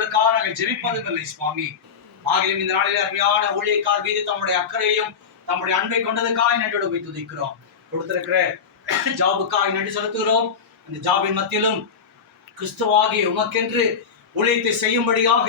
அவர்களுக்காக நாங்கள் ஜெபிப்பதும் இல்லை சுவாமி. ஆகிலும் இந்த நாளில் அருமையான ஊழியக்கார் மீது தம்முடைய அக்கறையும் தம்முடைய அன்பை கொண்டதுக்காக நன்றி துதிக்கிறோம். கொடுத்திருக்கிற ஜாபுக்காக நன்றி செலுத்துகிறோம். அந்த ஜாபின் மத்தியிலும் கிறிஸ்துவாகிய உமக்கென்று ஊழியத்தை செய்யும்படியாக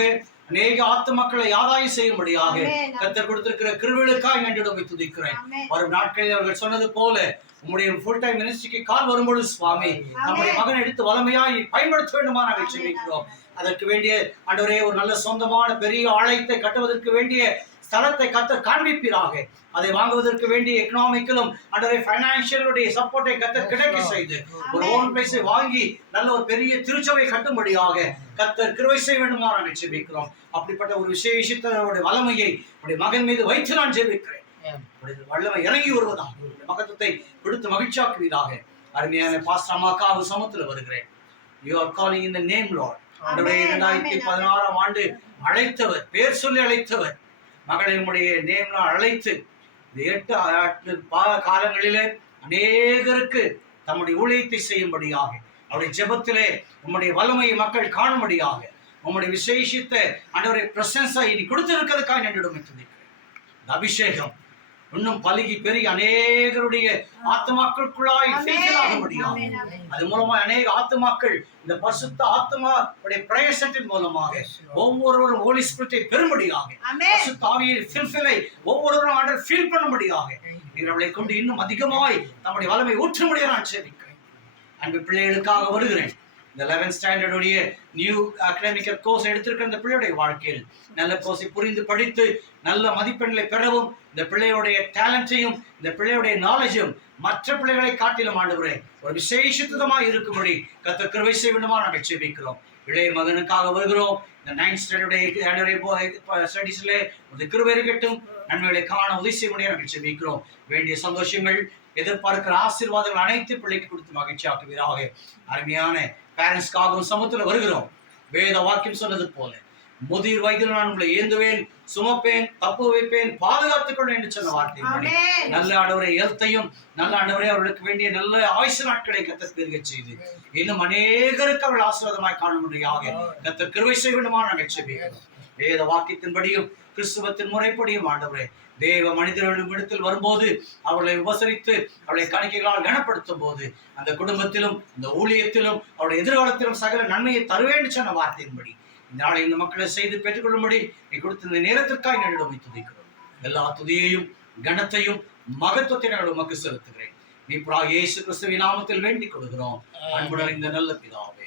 அநேக ஆத்துமக்களை ஆதாயம் செய்யும்படியாக கர்த்தர் கொடுத்திருக்கிற கிருபைகளுக்காக நன்றி துதிக்கிறேன். வரும் நாட்களில் அவர்கள் சொன்னது போல உங்களுடைய ஃபுல் டைம் மினிஸ்ட்ரிக்கு கால் வரும்பொழுது சுவாமி நம்முடைய மகனை எடுத்து வளமையாய் பயன்படுத்த வேண்டுமா நாங்கள் ஜெபிக்கிறோம். அதற்கு வேண்டிய ஆண்டவரே ஒரு நல்ல சொந்தமான பெரிய ஆலயத்தை கட்டுவதற்கு வேண்டிய ஸ்தலத்தை கர்த்தர் காண்பிப்பீராக. அதை வாங்குவதற்கு வேண்டிய எக்கனாமிக்கலும் ஆண்டவரே ஃபைனான்சியலுடைய சப்போர்ட்டை கர்த்தர் கிடைக்க செய்து ஒரு ஓன் பிளேஸை வாங்கி நல்ல ஒரு பெரிய திருச்சபை கட்டும்படியாக கர்த்தர் கிருபை செய்ய வேண்டுமா நாங்கள் ஜெபிக்கிறோம். அப்படிப்பட்ட ஒரு விசேஷித்தருடைய வல்லமையை உடைய மகன் மீது வைத்து நான் ஜெபிக்கிறேன். வல்லமை இறங்கி வருவதாக மகத்துவத்தை கொடுத்து மகிழ்ச்சியாக்குவீராக. அருமையான பாஸ்டர் அம்மாக்காவு சமத்துல வருகிறேன். You are calling in the name Lord. 2016 ஆண்டு அழைத்தவர், பேர் சொல்லி அழைத்தவர் மகளை உடைய நேம்ல அழைத்து இந்த 8 காலங்களிலே அநேகருக்கு தம்முடைய ஊழியத்தை செய்யும்படியாக அவருடைய ஜெபத்திலே உம்முடைய வல்லமையை மக்கள் காணும்படியாக உம்முடைய விசேஷித்த ஆண்டவருடைய பிரசன்ஸை நீ கொடுத்திருக்கிறதுக்காக நன்றி. அபிஷேகம் இன்னும் பலுகி பெரிய அநேகருடைய ஆத்மாக்களுக்குள்ளாய் ஆக முடியும். அது மூலமா அநேக ஆத்மாக்கள் இந்த பரிசுத்த ஆத்மாவுடைய பிரயசத்தின் மூலமாக ஒவ்வொருவரும் ஹோலி ஸ்பிரிட்டை பெறும்படியாக பரிசுத்த ஆவியை ஃபில்ஃபிலை ஒவ்வொருவரும் ஆண்டவர் ஃபீல் பண்ணும்படியாக நீர் அவளை கொண்டு இன்னும் அதிகமாய் நம்முடைய வல்லமை ஊற்றும்படியாக நான் சேவிக்கிறேன். அன்பு பிள்ளைகளுக்காக வருகிறேன். இந்த 11th ஸ்டாண்டர்ட் உடைய நியூ அகாடமிக் கோர்ஸ் எடுத்திருக்கிற இந்த பிள்ளையுடைய வாழ்க்கையில் நல்ல கோர்ஸை புரிந்து படித்து நல்ல மதிப்பெண்களை பெறவும் இந்த பிள்ளையுடைய டேலண்டையும் இந்த பிள்ளையுடைய நாலேஜும் மற்ற பிள்ளைகளை காட்டிலும் ஆண்டவரே ஒரு விசேஷிதமாக இருக்கும்படி கர்த்தர் கிருபை செய்ய வேண்டுமா நாங்கள் ஜெபிக்கிறோம். இளைய மகனுக்காக வருகிறோம். இந்த 9th ஸ்டாண்டர்ட் ஸ்டடீஸ்ல ஒரு கிருபை இருக்கட்டும், நன்மைகளை காண உதவி செய்ய முடியாது நாங்கள் ஜெபிக்கிறோம். வேண்டிய சந்தோஷங்கள் எதிர்பார்க்கிற ஆசீர்வாதங்கள் அனைத்து பிள்ளைக்கு கொடுத்து மகிழ்ச்சியாக்குவீராக. அருமையான பேரண்ட்ஸ்க்காகவும் சமூகத்தில் வருகிறோம். வேத வாக்கியம் சொன்னது போல முதிர் வயதில் நான் உங்களை ஏந்துவேன், சுமப்பேன், தப்பு வைப்பேன், பாதுகாத்துக் கொள்வேன் என்று சொன்ன வார்த்தையின்படி நல்ல ஆண்டவரை எழுத்தையும் நல்ல ஆண்டவரை அவர்களுக்கு வேண்டிய நல்ல ஆயுசு நாட்களை கர்த்தர் பெருக செய்து இன்னும் அநேகருக்கு அவர்கள் ஆசீர்வாதமாய் காணும்படியாக கர்த்தர் கிருபை செய்ய வேண்டுமா நாங்கள் ஜெபிக்கிறோம். வேத வாக்கியத்தின்படியும் கிறிஸ்துவத்தின் முறைப்படியும் ஆண்டவரே தேவ மனிதர்களின் இடத்தில் வரும்போது அவர்களை உபசரித்து அவர்களை காணிக்கைகளால் கனப்படுத்தும் போது அந்த குடும்பத்திலும் இந்த ஊழியத்திலும் அவருடைய எதிர்காலத்திலும் சகல நன்மையை தருவேன் சொன்ன வார்த்தையின்படி இந்த நாளை இந்த மக்களை செய்து பெற்றுக்கொள்ளும்படி நீ கொடுத்த இந்த நேரத்திற்காக நன்றியோடு துதிக்கிறோம். எல்லா துதியையும் கனத்தையும் மகத்துவத்தை நாங்கள் உமக்கு செலுத்துகிறேன். நீ இயேசு கிறிஸ்துவின் நாமத்தில் வேண்டிக் கொள்கிறோம். அன்புடன் இந்த நல்ல பிதாவே.